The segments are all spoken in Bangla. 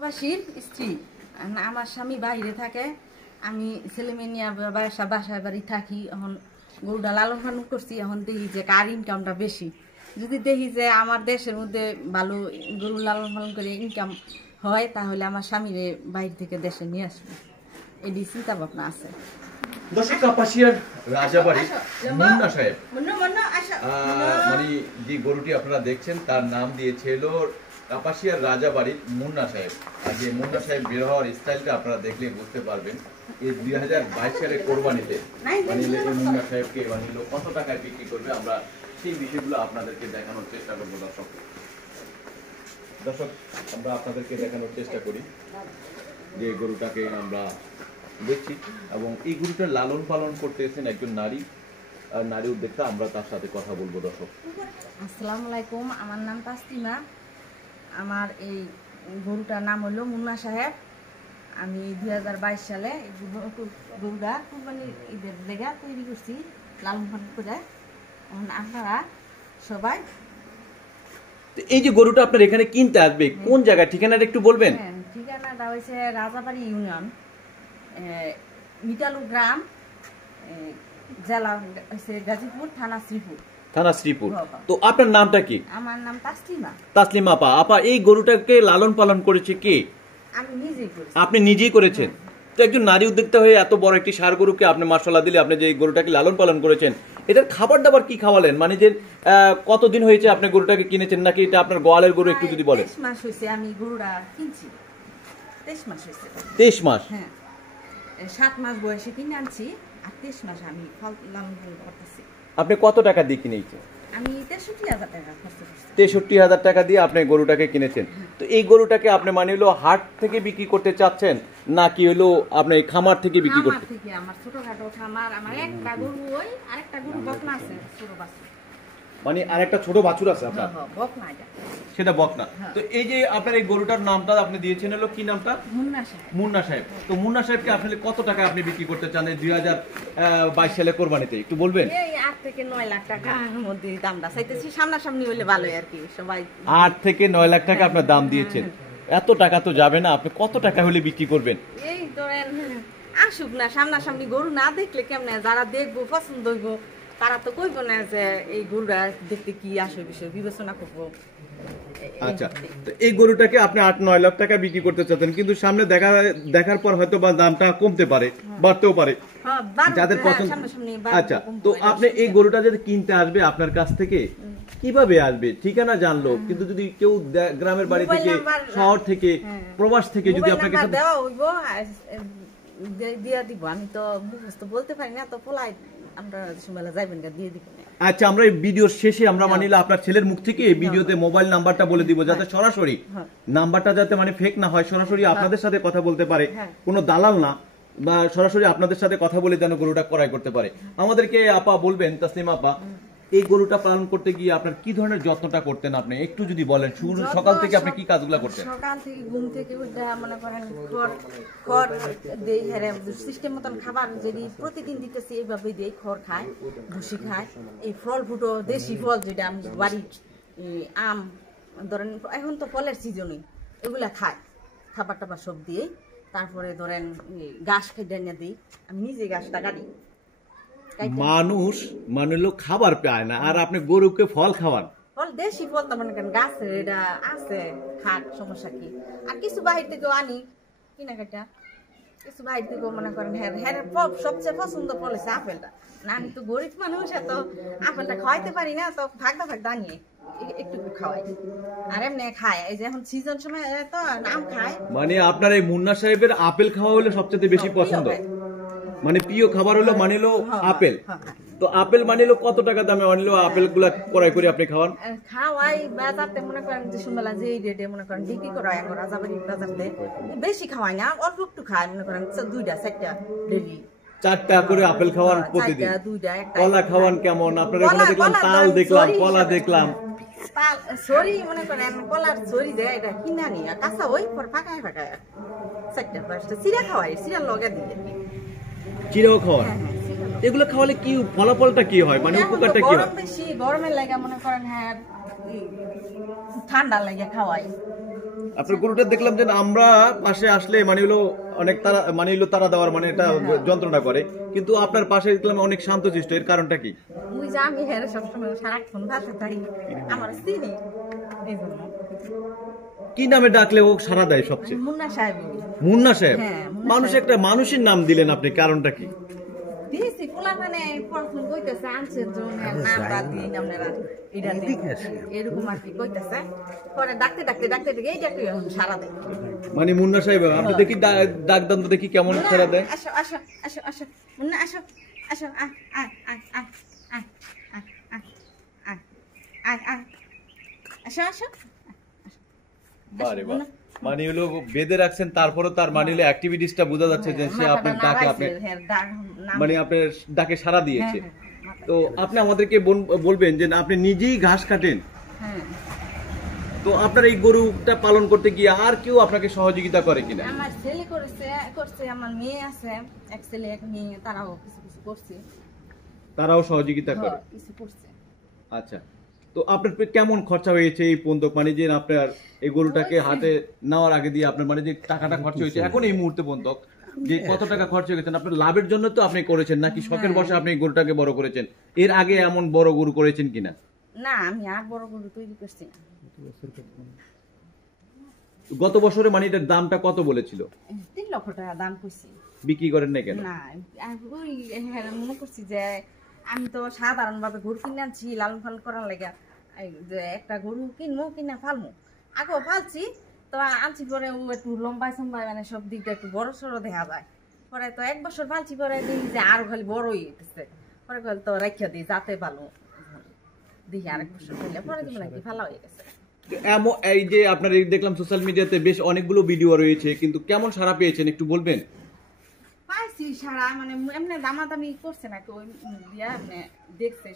প্রবাসীর স্ত্রী। আমার স্বামী বাইরে থাকে, আমি ছেলে মেয়ে নিয়ে বাসায় বাড়ি থাকি। এখন গরুটা লালন পালন করছি, এখন দেখি যে কার ইনকামটা বেশি। যদি দেখি যে আমার দেশের মধ্যে ভালো গরু লালন পালন করে ইনকাম হয়, তাহলে আমার স্বামীরে বাইরে থেকে দেশে নিয়ে আসবো, এই চিন্তা ভাবনা আছে। দর্শক, কাপাসিয়ার রাজাবাড়ি মুন্না সাহেব মানে যে গরুটি আপনারা দেখছেন তার নাম দিয়েছে হলো কাপাসিয়ার রাজাবাড়ির মুন্না সাহেব। আর যে মুন্না সাহেব বের হওয়ার স্টাইলটা আপনারা দেখলে বুঝতে পারবেন। এই 2022 সালে কোরবানিতে মানে এই মুন্না সাহেবকে মানে কত টাকায় বিক্রি করবে, আমরা সেই বিষয়গুলো আপনাদেরকে দেখানোর চেষ্টা করবো। দর্শক আমরা আপনাদেরকে দেখানোর চেষ্টা করি যে গরুটাকে আমরা দেখছি, এবং এই গরুটা লালন পালন করতেছেন একজন নারী। আর নারী উদ্যোক্তা, আমরা তার সাথে কথা বলবো। দর্শক আসসালামু আলাইকুম, আমার নাম তাসলিমা। আমার এই গরুটার নাম হলো মুন্না সাহেব। আমি 2022 সালে গরুটা কুরবানির ঈদের লেগা তৈরি করছি, লালন পালন করে। আপনারা সবাই এই যে গরুটা আপনার এখানে কিনতে আসবে কোন জায়গা, ঠিকানাটা একটু বলবেন? ঠিকানাটা হয়েছে রাজাবাড়ি ইউনিয়ন, মিটালু গ্রাম, জেলা হচ্ছে গাজীপুর, থানা শ্রীপুর। তো আপনার নামটা কি? আমার নাম তাসলিমা। তাসলিমা আপা, এই গরুটাকে লালন পালন করেছে কে? আমি নিজেই করেছি। আপনি নিজেই করেছেন? তো একজন নারী উদ্যোক্তা হয়ে এত বড় একটি ষাঁড় গরুকে আপনি মাশাআল্লাহ দিলে, আপনি যে গরুটাকে লালন পালন করেছেন, এটার খাবার দাবার কি খাওয়ালেন? মানে যে কতদিন হয়েছে আপনি গরুটাকে কিনেছেন, নাকি এটা আপনার গোয়ালের গরু? একটু যদি বলেন। 23 মাস হয়েছে আমি গরুটা কিনছি। 23 মাস হয়েছে। 23 মাস? হ্যাঁ, 7 মাস বয়সে কিনে আনছি, আর 23 মাস আমি লালন পালন করতেছি। আপনি কত টাকা দিয়ে কিনেছেন? আমি 63,000 টাকা খরচ করছি। 63,000 টাকা দিয়ে আপনি গরুটাকে কিনেছেন। তো এই গরুটাকে আপনি মানে হলো হাট থেকে বিক্রি করতে চাচ্ছেন, নাকি হলো আপনি খামার থেকে বিক্রি করতে? খামার থেকে, আমার ছোটখাটো খামার। আমার একটা গরু, ওই আরেকটা গরু বকনা আছে, ছোট বাছুর। মানে আরেকটা ছোট বাছুর আছে আপনার? বকনা, সেটা বকনা। তো এই যে আপনার এই গরুটার নামটা আপনি দিয়েছেন হলো কি নামটা? মুন্না সাহেব। মুন্না সাহেব। তো মুন্না সাহেবকে আসলে কত টাকা আপনি বিক্রি করতে চান এই 2022 সালে কোরবানিতে, একটু বলবেন? এই 8 থেকে 9 লাখ টাকার মধ্যে দামটা চাইতেছি, সামনাসামনি হলে ভালোই আর কি। সবাই 8 থেকে 9 লাখ টাকা আপনার দাম দিয়েছেন। এত টাকা তো যাবে না, আপনি কত টাকা হলে বিক্রি করবেন? এই ধরেন আসুক না, সামনাসামনি গরু না দেখলে কেমনে, যারা দেখবো পছন্দ হইব তারা তো কইব না যে এই গরুটা দেখতে কি আসল বিষয় বিবেচনা করবো। আচ্ছা, তো এই গরুটাকে আপনি 8-9 লাখ টাকা বিক্রি করতে চাচ্ছেন, কিন্তু সামনে দেখার পর হয়তো বা দামটা কমতে পারে, বাড়তেও পারে যাদের পছন্দ। আচ্ছা, তো আপনি এই গরুটা যদি কিনতে আসবে আপনার কাছ থেকে, কিভাবে আসবে? ঠিকানা জানলো, কিন্তু যদি কেউ গ্রামের বাড়ি থেকে, শহর থেকে, প্রবাস থেকে যদি আপনাকে দেওয়া হইব দিয়া দিব। আমি তো মুখস্থ বলতে পারি না, তো পোলাই আমরা সময় যাইবেন দিয়ে দিব। আচ্ছা, আমরা এই ভিডিওর শেষে আমরা মানিলা আপনার ছেলের মুখ থেকে এই ভিডিওতে মোবাইল নাম্বারটা বলে দিব, যাতে সরাসরি নাম্বারটা যাতে মানে ফেক না হয়, সরাসরি আপনাদের সাথে কথা বলতে পারে, কোনো দালাল না, বা সরাসরি আপনাদের সাথে কথা বলে যেন গরুটা ক্রয় করতে পারে। আমাদেরকে আপা বলবেন, তাসলিমা আপা, এই গরুটা পালন করতে গিয়ে আপনার কি ধরনের যত্নটা করতেন আপনি একটু যদি বলেন? সকাল থেকে আপনি কি কাজগুলো করতেন? সকাল থেকে ঘুম থেকে উঠে মনে করেন খড় দেই, সিস্টেম মতন খাবার যদি প্রতিদিন দিতেছি এইভাবে দেই। খড় খায়, ভুসি খায়, এই ফল ফুটো দেশি ফল যেটা আমি বাড়ির আম ধরেন, এখন তো ফলের সিজনই, এগুলা খায়, খাবার টাবার সব দিয়ে। তারপরে ধরেন ঘাস খেতে এনে দিই, আমি নিজে ঘাসটা কাটি। মানুষ মানে লোক খাবার পায় না, আর আপনি গরুকে ফল খাওয়ান? ফল দেশি ফল তো মনে করেন গাছের, এটা আছে, খাক, সমস্যা কি। আর কিছু বাহির থেকেও আনি কেনাকাটা, কিছু বাহির থেকেও মনে করেন। হ্যাঁ, সবচেয়ে পছন্দ ফল হচ্ছে আপেলটা। না, আমি তো গরিব মানুষ, এত আপেলটা খাওয়াইতে পারি না, তো ভাগদা আনিয়ে একটু খাওয়াই, আর এমনি খায়। এই যে এখন সিজন সময় তো আম খায়। মানে আপনার এই মুন্না সাহেবের আপেল খাওয়া হলো সবচেয়ে বেশি পছন্দ, মানে প্রিয় খাবার হলো মানে হলো আপেল। তো আপেল মানে হলো কত টাকা দামে মানে হলো আপেল গুলা ক্রয় করে আপনি খাওয়ান? খাওয়াই বাজারতে মনে করেন যে সুন্দর যে রেটে মনে করেন বিক্রি করা হয় রাজাবাড়ি বাজারতে, বেশি খাওয়াই না, অল্প একটু খায়। মনে করেন 2টা-4টা ডেলি 4টা করে আপেল খাওয়ান প্রতিদিন। কলা খাওয়ান কেমন? আপনারা এখানে দেখলাম তাল দেখলাম, কলা দেখলাম, তাল ছড়ি মনে করেন, কলার ছড়ি যায়, এটা কিনা নি, আর কাঁচা ওই পর ফাঁকায় 4টা-5টা চিরা খাওয়াই, চিরা লগে দিয়ে চিরাও খাওয়ান। এগুলো খাওয়ালে কি ফলাফলটা কি হয়, মানে উপকারটা কি হয়? বেশি গরমের লাগে মনে করেন, হ্যাঁ ঠান্ডা লাগে খাওয়াই, আপনার গরুটা দেখলাম যে আমরা পাশে আসলে মানে হলো অনেক তারা মানে হলো তারা দেওয়ার মানে এটা যন্ত্রণা করে, কিন্তু আপনার পাশে দেখলাম অনেক শান্তশিষ্ট, এর কারণটা কি? ওই যে আমি হেরে সবসময় সারাক্ষণ ভাষা থাকি আমার চিনি এই জন্য। কি নামে ডাকলে ও সারা দেয় সবচেয়ে? মুন্না সাহেব। মুন্না সাহেব। হ্যাঁ, মানুষ একটা মানুষের নাম দিলেন আপনি, কারণটা কি? দিয়েছি পোলা মানে পড়াশোনা কইতেছে আনছে জন্য নাম বাদ দিয়ে আপনারা এটা এরকম আর কি কইতেছে, পরে ডাকতে ডাকতে ডাকতে ডাকতে এইটা কি সারা দেয়। মানে মুন্না সাহেব আপনি দেখি ডাক দাম তো দেখি কেমন সারা দেয়। আসো আসো আসো আসো মুন্না আসো আসো আয় আয় আয় আয় আয় আয় আয় আয় আয় আসো আসো। বারে বাহ, মানে হলো বেঁধে রাখছেন, তারপরও তার মানে হলো অ্যাক্টিভিটিসটা বোঝা যাচ্ছে যে সে আপনার ডাকে আপনি মানে আপনার ডাকে সাড়া দিয়েছে। তো আপনি আমাদেরকে বলবেন যে আপনি নিজেই ঘাস কাটেন, তো আপনার এই গরুটা পালন করতে গিয়ে আর কেউ আপনাকে সহযোগিতা করে কিনা? আমার ছেলে করছে, আমার মেয়ে আছে, এক ছেলে এক মেয়ে, তারাও কিছু কিছু করছে, তারাও সহযোগিতা করে কিছু করছে। আচ্ছা, তো আপনার কেমন খরচা হয়েছে এই পর্যন্ত, মানে যে আপনার এই গরুটাকে হাতে নেওয়ার আগে দিয়ে আপনার মানে যে টাকাটা খরচা হয়েছে এখন এই মুহূর্তে পর্যন্ত যে কত টাকা খরচ হয়ে গেছে? আপনার লাভের জন্য তো আপনি করেছেন নাকি শখের বশে আপনি গরুটাকে বড় করেছেন? এর আগে এমন বড় গরু করেছেন কিনা? না, আমি আর বড় গরু তৈরি করছি না। গত বছরে মানে এটার দামটা কত বলেছিল? 3 লক্ষ টাকা দাম কইছি। বিক্রি করেন না কেন? না, ওই মনে করছি যে আমি তো সাধারণ ভাবে গরু কিনে আনছি লালন পালন করার লাগা, একটা গরু কিনবো কিনা ফালমো, আগেও ফালছি তো আনছি, পরে ও একটু লম্বাই সম্বাই মানে সব দিকটা একটু বড় সড়ো দেখা যায়, পরে তো 1 বছর ফালছি, পরে দেখি যে আরো খালি বড় হয়ে গেছে, পরে তো রাখিয়া দিই যাতে ভালো দেখি 1 বছর হইলে পরে তুমি নাকি ফালা হয়ে গেছে। এই যে আপনার দেখলাম সোশ্যাল মিডিয়াতে বেশ অনেকগুলো ভিডিও রয়েছে, কিন্তু কেমন সাড়া পেয়েছেন একটু বলবেন? পাইছি সারা, মানে এমনি দামাদামি করছে না কেউ, দেখছে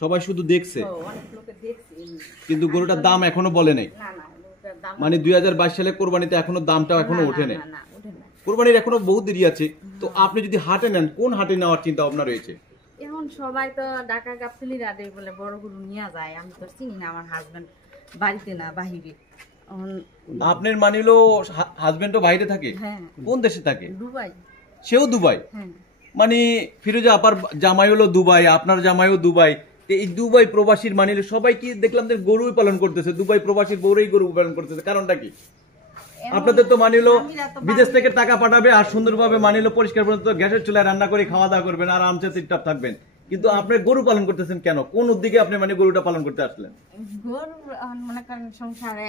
সবাই শুধু দেখছে, অনেক লোকে দেখছে, কিন্তু গরুটার দাম এখনো বলে নাই। না না, দাম মানে 2022 সালে কোরবানিতে এখনো দামটা এখনো ওঠে নাই। কোরবানির এখনো বহুত দেরি আছে। তো আপনি যদি হাটে নেন, কোন হাটে নেওয়ার চিন্তা ভাবনা রয়েছে? এখন সবাই তো ঢাকা গাবতলিরা দেয় বলে বড় গরু নিয়ে যায়, আমি তো চিনি না, আমার হাজবেন্ড বাড়িতে না বাহিরে। আপনার মানিলো হাজবেন্ডও বাইরে থাকে? হ্যাঁ। কোন দেশে থাকে? দুবাই। সেও দুবাই? হ্যাঁ। মানে ফিরোজা আপার জামাই হলো দুবাই, আপনার জামাইও দুবাই, এই দুবাই প্রবাসীর মানিলে সবাই কি দেখলাম যে গরুই পালন করতেছে, দুবাই প্রবাসীর বউরাই গরু পালন করতেছে, কারণটা কি? আপনাদের তো মানিলো বিদেশ থেকে টাকা পাঠাবে আর সুন্দরভাবে মানিলো পরিষ্কার পরিচ্ছন্ন গ্যাসের চুলায় রান্না করে খাওয়া দাওয়া করবেন আর আরামসে টিপটাপ থাকবেন, কিন্তু আপনি গরু পালন করতেছেন কেন? কোন উদ্যোগে আপনি মানে গরুটা পালন করতে আসলেন? গরু মনে করেন সংসারে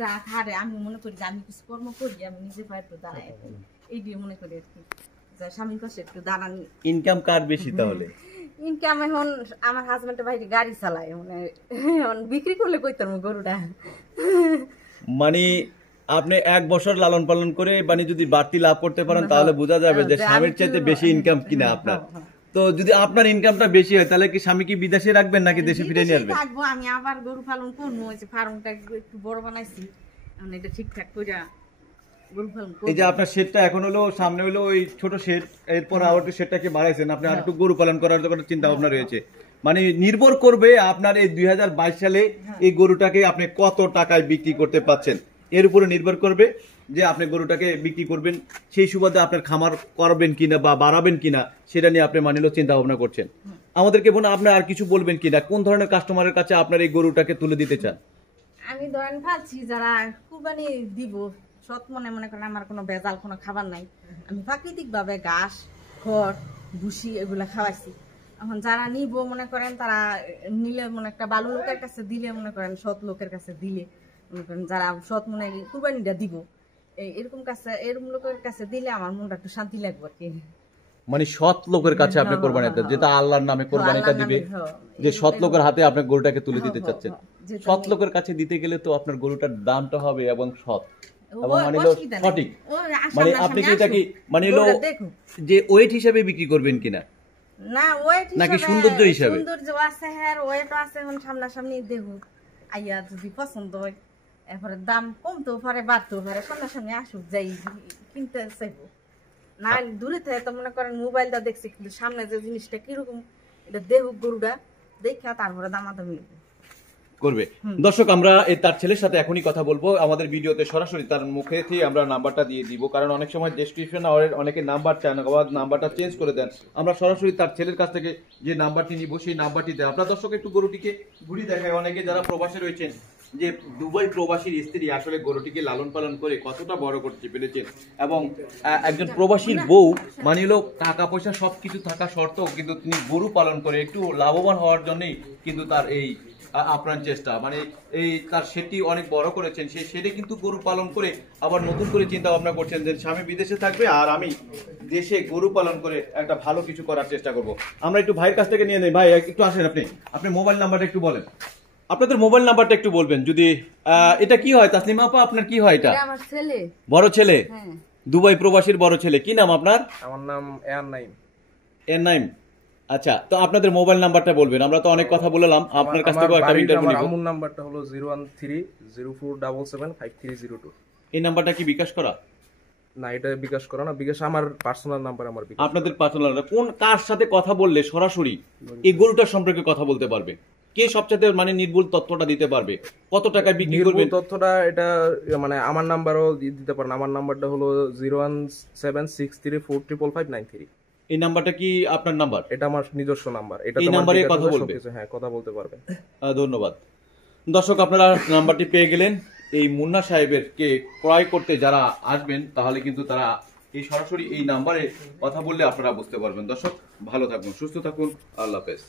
যা খারে, আমি মনে করি যে আমি কিছু কর্ম করি, আমি নিজে পায়ে একটু দাঁড়াই, এই দিয়ে মনে করি স্বামীর পাশে একটু দাঁড়ানি। ইনকাম কার বেশি তাহলে? ইনকাম এখন আমার হাজবেন্ডের বাইরে গাড়ি চালায়, মানে বিক্রি করলে কইতাম গরুটা। মানে আপনি 1 বছর লালন পালন করে মানে যদি বাড়তি লাভ করতে পারেন তাহলে বোঝা যাবে যে স্বামীর চাইতে বেশি ইনকাম কিনা আপনার। তো যদি আপনার ইনকামটা বেশি হয় তাহলে কি স্বামী কি বিদেশে রাখবেন নাকি দেশে ফিরে নিয়ে আসবেন? রাখবো, আমি আবার গরু পালন করবো, ওই যে ফার্মটা একটু বড় বানাইছি, মানে এটা ঠিকঠাক করে গরু পালন করব। এই যে আপনার শেডটা এখন হলো সামনে হলো ওই ছোট শেড, এরপর আবার শেডটাকে বাড়াইছেন, আপনি আর একটু গরু পালন করার জন্য চিন্তা ভাবনা রয়েছে। মানে নির্ভর করবে আপনার এই 2022 সালে এই গরুটাকে আপনি কত টাকায় বিক্রি করতে পাচ্ছেন, এর উপরে নির্ভর করবে যে আপনি গরুটাকে বিক্রি করবেন, সেই সুবাদে আপনার খামার করবেন কিনা বা বাড়াবেন কিনা সেটা নিয়ে আপনি মানিলো চিন্তা ভাবনা করছেন। আমাদেরকে বোন আপনি আর কিছু বলবেন কিনা, কোন ধরনের কাস্টমারের কাছে আপনার এই গরুটাকে তুলে দিতে চান? আমি ধরেন ভাবছি যারা কুরবানি দিব সৎ মনে মনে করেন আমার কোনো ভেজাল কোনো খাবার নাই, আমি প্রাকৃতিক ভাবে ঘাস খড় ভুসি এগুলা খাওয়াইছি। এখন যারা নিব মনে করেন তারা নিলে মনে একটা ভালো লোকের কাছে দিলে, মনে করেন সৎ লোকের কাছে দিলে, মনে করেন যারা সৎ মনে কুরবানিটা দিব এরকম লোকের কাছে দিলে আমার মনটা একটু শান্তি লাগবে আর কি। মানে সৎ লোকের কাছে আপনি কোরবানিটা, যেটা আল্লাহর নামে কোরবানিটা দিবে, যে সৎ লোকের হাতে আপনি গরুটাকে তুলে দিতে চাচ্ছেন। সৎ লোকের কাছে দিতে গেলে তো আপনার গরুটার দামটা হবে এবং সৎ এবং মানে সঠিক। মানে আপনি কি এটা কি মানে যে ওয়েট হিসাবে বিক্রি করবেন কিনা, না ওয়েট নাকি সৌন্দর্য হিসাবে? সৌন্দর্য আছে, হ্যাঁ ওয়েট আছে, এখন সামনাসামনি দেখো আইয়া যদি পছন্দ হয়, এরপরে দাম কমতেও পারে বাড়তেও পারে, সামনাসামনি আসুক যাই কিনতে চাইবো, না দূরে থেকে তো মনে করেন মোবাইলটা দেখছি, কিন্তু সামনে যে জিনিসটা কিরকম এটা দেখুক গরুটা দেখা তারপরে দামাদামি। করবে। দর্শক, আমরা তার ছেলের সাথে এখনই কথা বলবো, আমাদের ভিডিওতে সরাসরি তার মুখে থেকে আমরা নাম্বারটা দিয়ে দিব, কারণ অনেক সময় ডেসক্রিপশন অনেকে নাম্বার চান আবার নাম্বারটা চেঞ্জ করে দেন। আমরা সরাসরি তার ছেলের কাছ থেকে যে নাম্বারটি নিব সেই নাম্বারটি দেয়। আপনার দর্শক একটু গরুটিকে ঘুরি দেখায়, অনেকে যারা প্রবাসে রয়েছেন যে দুবাই প্রবাসীর স্ত্রী আসলে গরুটিকে লালন পালন করে কতটা বড় করতে পেরেছেন, এবং একজন প্রবাসীর বউ মানে হলো টাকা পয়সা সবকিছু থাকা সত্ত্বেও কিন্তু তিনি গরু পালন করে একটু লাভবান হওয়ার জন্যই কিন্তু তার এই আপ্রাণ চেষ্টা, মানে এই তার সেটি অনেক বড় করেছেন, সেই সেটি কিন্তু গরু পালন করে আবার নতুন করে চিন্তা ভাবনা করছেন যে স্বামী বিদেশে থাকবে আর আমি দেশে গরু পালন করে একটা ভালো কিছু করার চেষ্টা করব। আমরা একটু ভাইয়ের কাছ থেকে নিয়ে নেই। ভাই একটু আসেন, আপনি মোবাইল নাম্বারটা একটু বলেন, আপনাদের মোবাইল নাম্বারটা একটু বলবেন যদি। এটা কি হয় তাসলিমা আপা, আপনার কি হয়? এটা আমার ছেলে, বড় ছেলে, দুবাই প্রবাসীর বড় ছেলে। কি নাম আপনার? আমার নাম এর নাইম। আচ্ছা, তো আপনাদের মোবাইল নাম্বারটা বলবেন, আমরা তো অনেক কথা বললাম, আপনার কাছ থেকে একটা ইন্টারভিউ নিব। আমার নাম্বারটা হলো 01304775302। এই নাম্বারটা কি বিকাশ করা? না, এটা বিকাশ করা না, বিকাশ আমার পার্সোনাল নাম্বার। আমার বিকাশ আপনাদের পার্সোনাল। কোন কার সাথে কথা বললে সরাসরি এই গরুটার সম্পর্কে কথা বলতে পারবে? কে সবচেয়ে মানে নির্ভুল তথ্যটা দিতে পারবে? কত টাকায় বিক্রি করবেন তথ্যটা? এটা মানে আমার নাম্বারও দিতে পারেন। আমার নাম্বারটা হলো 01763455593। এই নাম্বারটা কি আপনার নাম্বার? এটা আমার নিজস্ব নাম্বার। এটা এই নাম্বারে কথা বলবে? হ্যাঁ, কথা বলতে পারবেন। ধন্যবাদ। দর্শক, আপনারা নাম্বারটি পেয়ে গেলেন। এই মুন্না সাহেবের কে ক্রয় করতে যারা আসবেন তাহলে কিন্তু তারা এই সরাসরি এই নাম্বারে কথা বললে আপনারা বুঝতে পারবেন। দর্শক, ভালো থাকুন, সুস্থ থাকুন, আল্লাহ হাফেজ।